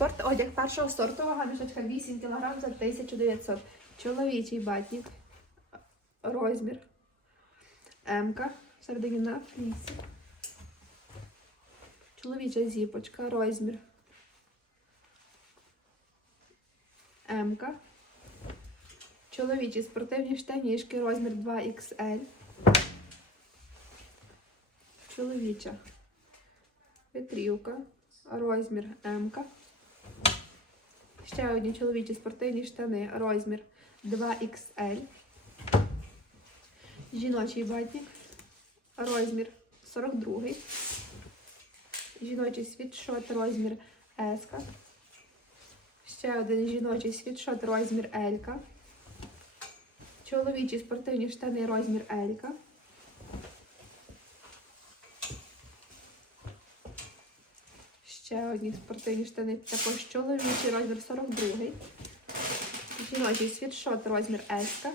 Спорт одяг першого сорту, вага мішечка 8 кг за 1900. Чоловічий батник. Розмір. М-ка. Всередині на. Чоловіча зіпочка. Розмір. М-ка. Чоловічі спортивні штанішки. Розмір 2XL. Чоловіча. Петрівка. Розмір М. Ще одні чоловічі спортивні штани. Розмір 2XL. Жіночий батник. Розмір 42. Жіночий світшот. Розмір S. Ще один жіночий світшот. Розмір L. Чоловічі спортивні штани. Розмір L. Ще одні спортивні штани, також чоловічий розмір 42. Жіночий світшот розмір S.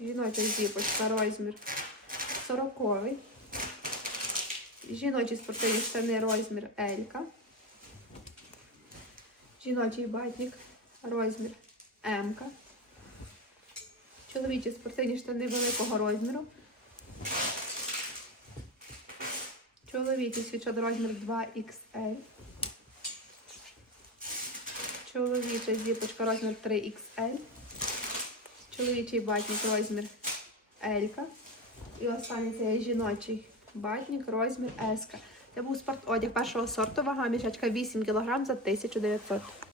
Жіноча зіпочка розмір 40. Жіночі спортивні штани розмір L. Жіночий батник розмір М. Чоловічі спортивні штани великого розміру. Чоловічий світшот розмір 2XL. Чоловіча зіпочка розмір 3XL. Чоловічий батник розмір L. І останній це жіночий батник розмір S. Це був спортодяг першого сорту, вага мішечка 8 кг за 1900.